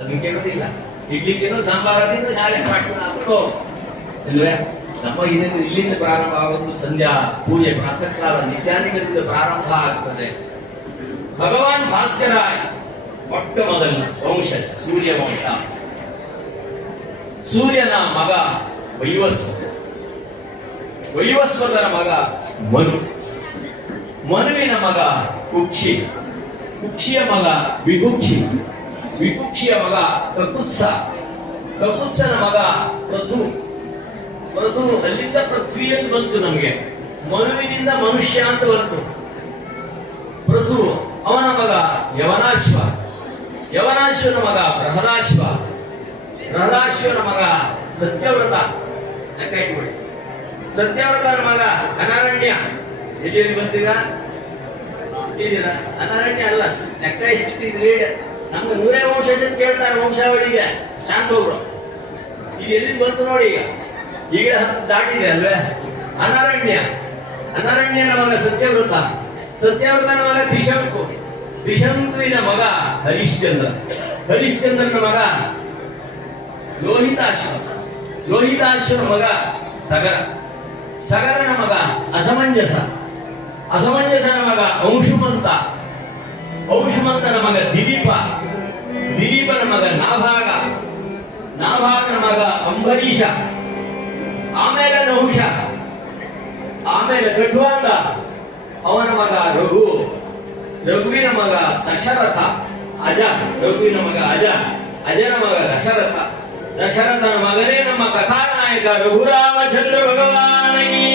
ಅದಕ್ಕೆಲ್ಲ ಇಡ್ಲಿಕ್ಕೇನೋ ಸಾಂಬಾರದಿಂದ ಶಾಲೆ ಮಾಡ್ಕೊಂಡು ಹಾಕೋ ಅಲ್ವೇ. ನಮ್ಮ ಇಲ್ಲಿಂದ ಪ್ರಾರಂಭ ಆಗೋದು ಸಂಧ್ಯಾ ಪೂಜೆ ಪ್ರಾತಃ ಕಾಲ ನಿತ್ಯಾನಿಗಳಿಂದ ಪ್ರಾರಂಭ ಆಗ್ತದೆ. ಭಗವಾನ್ ಭಾಸ್ಕರ ಮೊಟ್ಟ ಮೊದಲಿನ ವಂಶ ಸೂರ್ಯ ವಂಶ. ಸೂರ್ಯನ ಮಗ ವೈವಸ್ವ, ವೈವಸ್ವತನ ಮಗ ಮನು, ಮನುವಿನ ಮಗ ಕುಕ್ಷಿ, ಕುಕ್ಷಿಯ ಮಗ ವಿಭುಕ್ಷಿ, ವಿಭುಕ್ಷಿಯ ಮಗ ಕಕುತ್ಸ, ಕಕುತ್ಸನ ಮಗ ಪೃಥು, ಪೃಥು ಅಲ್ಲಿಂದ ಪೃಥ್ವಿ ಅಂತ ಬಂತು ನಮಗೆ. ಮನುವಿನಿಂದ ಮನುಷ್ಯ ಅಂತ ಬಂತು. ಪೃಥು ಅವನ ಮಗ ಯವನಾಶ್ವ, ಯವನಾಶ್ವನ ಮಗ ಬೃಹದಾಶ್ವ, ಬೃಹದಾಶ್ವನ ಮಗ ಸತ್ಯವ್ರತ, ಯಾಕಾಯ್ಕೊಡಿ ಸತ್ಯವ್ರತನ ಮಗ ಅನಾರಣ್ಯ. ಎಲ್ಲಿ ಬಂತೀಗ ಇದ್ದೀರಾ? ಅನಾರಣ್ಯ ಅಲ್ಲ, ಲೆಕ್ಕ ಇಷ್ಟಿದ್ರಿ ನಮ್ಗೆ 100 ವಂಶ ಕೇಳ್ತಾರೆ ವಂಶಾವಳಿಗೆ ಸ್ಟಾಂಡ್ ಹೋಗ್ರು. ಈಗ ಎಲ್ಲಿ ಬಂತು ನೋಡಿ, ಈಗ 10 ದಾಟಿದೆ ಅಲ್ವೇ. ಅನಾರಣ್ಯ, ಅನಾರಣ್ಯನ ಮಗ ಸತ್ಯವ್ರತ, ಸತ್ಯವ್ರತನ ಮಗ ತ್ರಿಶಂಕು, ತ್ರಿಶಂಕುವಿನ ಮಗ ಹರಿಶ್ಚಂದ್ರ, ಹರಿಶ್ಚಂದ್ರನ ಮಗ ಲೋಹಿತಾಶ್ವ, ಲೋಹಿತಾಶ್ವನ ಮಗ ಸಗರ, ಸಗರನ ಮಗ ಅಸಮಂಜಸ, ಅಸಮಂಜಸನ ಮಗ ಅಂಶುಮಂತ, ಔಷುಮಂತನ ಮಗ ದಿಲೀಪ, ದಿಲೀಪನ ಮಗ ನಾಭಾಗ, ನಾಭಾಗನ ಮಗ ಅಂಬರೀಷ, ಆಮೇಲೆ ನಹುಷ, ಆಮೇಲೆ ಕಠ್ವಾಂಗ, ಅವನ ಮಗ ರಘು, ರಘುವಿನ ಮಗ ದಶರಥ, ಅಜ, ರಘುವಿನ ಮಗ ಅಜ, ಅಜನ ಮಗ ದಶರಥ, ದಶರಥನ ಮಗನೇ ನಮ್ಮ ಕಥಾನಾಯಕ ರಘುರಾಮಚಂದ್ರ ಭಗವಾನಗಿ.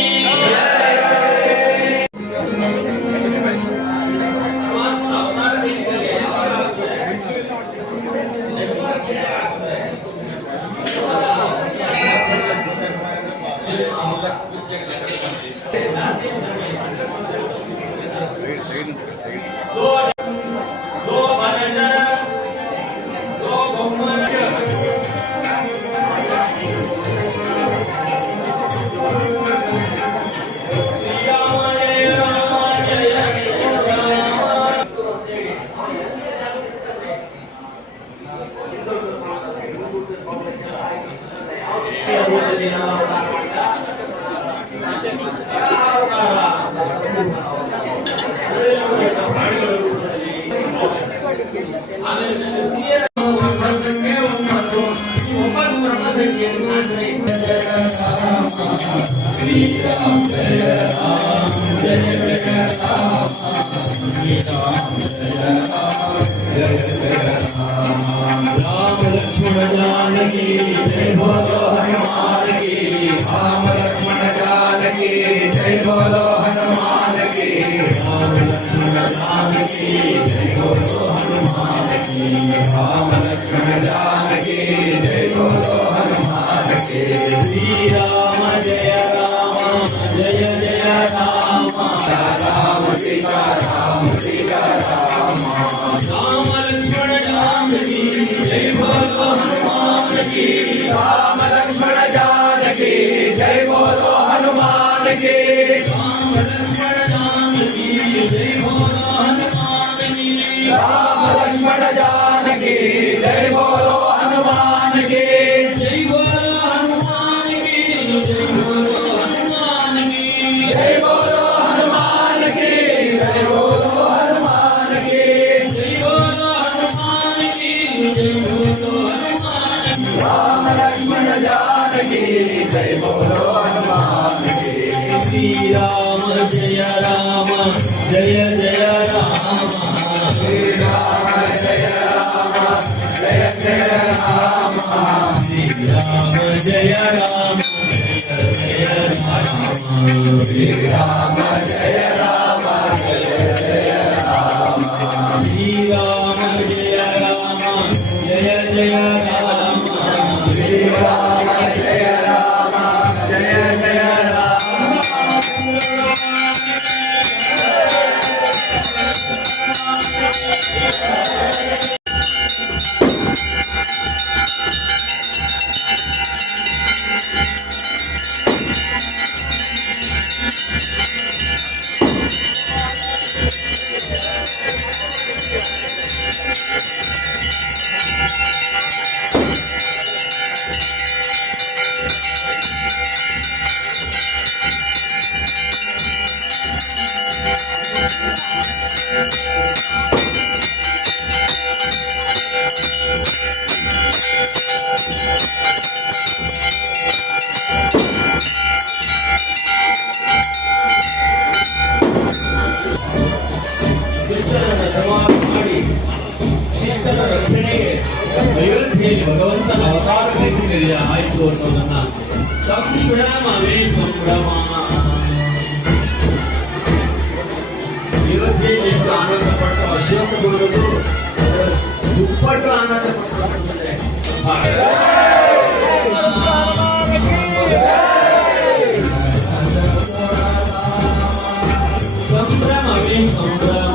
राम लक्ष्मण जानकी जय बोलो हनुमान की, राम लक्ष्मण जानकी जय बोलो हनुमान की, राम लक्ष्मण जानकी जय बोलो हनुमान की, राम लक्ष्मण जानकी जय बोलो हनुमान की। श्री राम जय राम जय जय राम, राम सीता राम सीता राम, राम लक्ष्मण जानकी जय बोलो हनुमान की, राम लक्ष्मण जानकी जय बोलो हनुमान की, राम लक्ष्मण जानकी जय बोलो हनुमान की, राम लक्ष्मण जानकी जय बोलो हनुमान की, जय बोलो हनुमान की, जय बोलो हनुमान की, जय बोलो हनुमान की, जय बोलो हनुमान की, जय बोलो हनुमान की, जय बोलो हनुमान की, राम लक्ष्मण जानकी जय बोलो हनुमान की। श्री राम जय राम जय जय राम, श्री राम जय राम जय जय राम, श्री राम जय राम जय जय राम, श्री राम जय राम जय जय राम, श्री राम जय राम जय जय राम, श्री राम जय राम जय जय राम। ದುಷ್ಟರನ್ನು ಸಂಹಾರ ಮಾಡಿ ಶಿಷ್ಟರ ರಕ್ಷಣೆಗೆ ಅಯೋಧ್ಯೆಯಲ್ಲಿ ಭಗವಂತನ ಅವತಾರ ಕೈಗೊಂಡಿದೆ ಆಯಿತು ಅನ್ನೋದನ್ನ ಸಂಭ್ರಮವೇ ಸಂಭ್ರಮ. ಅಯೋಧ್ಯೆಯಲ್ಲಿ ಎಷ್ಟು ಆನಂದ ಪಟ್ಟ ಅಶೋಕ ಗುರುಗಳು ದುಪ್ಪಟ್ಟು ಆನಂದ ಪಟ್ಟಿದ್ದಾರೆ. ಸಂಭ್ರಮವೇ ಸಂಭ್ರಮ.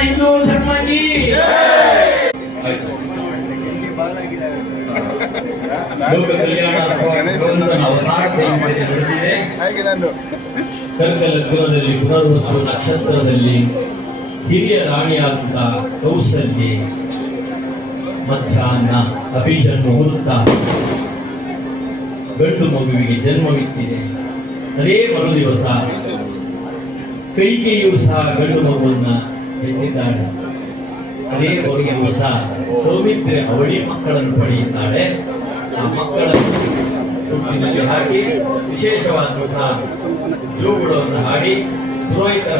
ಹಿಂದೂ ಧರ್ಮ ಕೀ ಲೋಕ ಕಲ್ಯಾಣ ಕಲ್ಕಲಗ್ನದಲ್ಲಿ ಪುನರ್ವಸು ನಕ್ಷತ್ರದಲ್ಲಿ ಹಿರಿಯ ರಾಣಿಯಾದಂತ ಕೌಸಲ್ಯೆ ಮಧ್ಯಾಹ್ನ ಅಭಿಷನ್ನು ಹುಡುತ್ತಾ ಗಂಡು ಮಗುವಿಗೆ ಜನ್ಮವಿತ್ತಿದೆ. ಅದೇ ಮರು ದಿವಸ ಕೈಕೆಯೂ ಸಹ ಗಂಡು ಮಗುವನ್ನ ಹೆತ್ತಿದ್ದಾಳೆ. ಅದೇ ಮರು ದಿವಸ ಸೌಮಿತ್ರೆ ಅವಳಿ ಮಕ್ಕಳನ್ನು ಪಡೆಯುತ್ತಾಳೆ. ಆ ಮಕ್ಕಳನ್ನು ತುಟ್ಟಿನಲ್ಲಿ ಹಾಕಿ ವಿಶೇಷವಾದಂತಹ ಜೋಗುಳವನ್ನು ಹಾಡಿ ಪುರೋಹಿತರ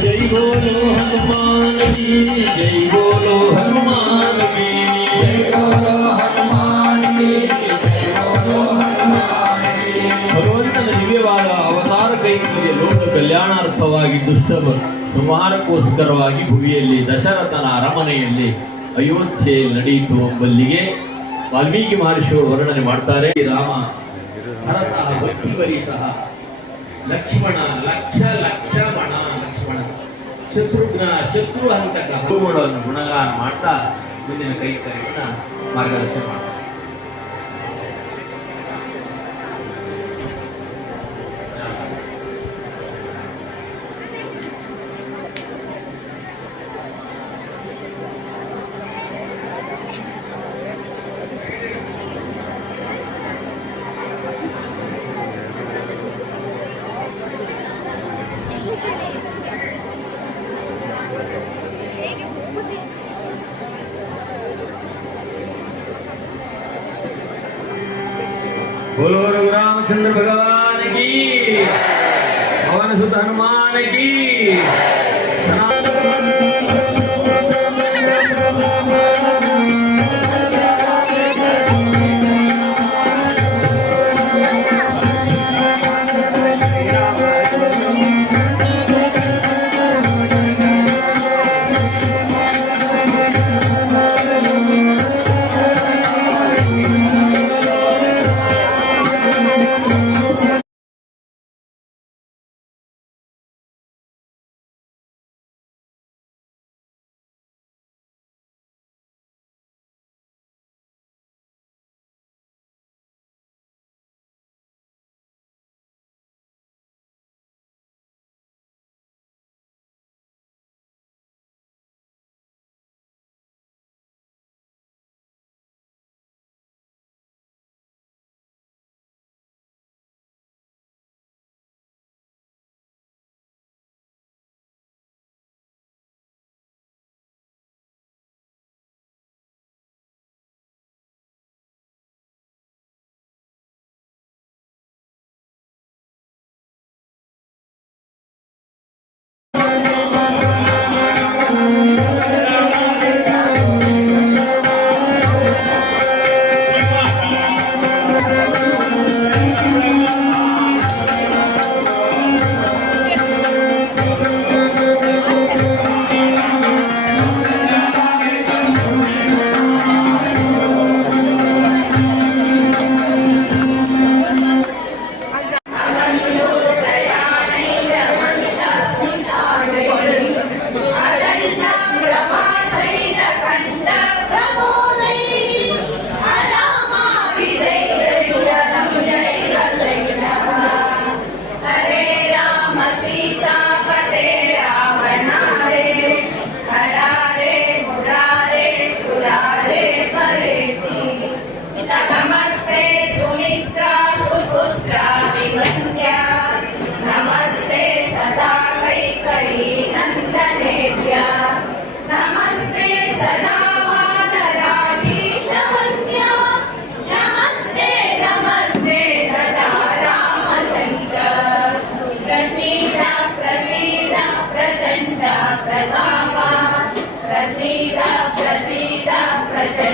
जय बोलो हनुमान की जय बोलो हनुमान की जय बोलो हनुमान की. ಭಗವಂತನ ದಿವ್ಯವಾದ ಅವತಾರ ಕೈಗೊಂಡಿದೆ ಲೋಕ ಕಲ್ಯಾಣಾರ್ಥವಾಗಿ ದುಷ್ಟ ಸಂಹಾರಕ್ಕೋಸ್ಕರವಾಗಿ ಭುವಿಯಲ್ಲಿ ದಶರಥನ ಅರಮನೆಯಲ್ಲಿ ಅಯೋಧ್ಯೆಯಲ್ಲಿ ನಡೆಯಿತು ಎಂಬಲ್ಲಿಗೆ ವಾಲ್ಮೀಕಿ ಮಹರ್ಷಿಯವರು ವರ್ಣನೆ ಮಾಡ್ತಾರೆ. ರಾಮ ಭರತಃ ಭಕ್ತಿವರಿತಃ ಲಕ್ಷ್ಮಣ ಲಕ್ಷಮಣ ಲಕ್ಷ್ಮಣ ಶತ್ರುಘ್ನ ಶತ್ರು ಹಂತಕ ಗುಣಗಳನ್ನು ಗುಣಗಾನ ಮಾಡ್ತಾ ಮುಂದಿನ ಕೈಕರ್ಯನ್ನ ಮಾರ್ಗದರ್ಶನ ಮಾಡ್ತಾರೆ. बोलो रामचंद्र भगवान की, पवन सुत हनुमान की।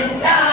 ಸಂಧ್ಯಾ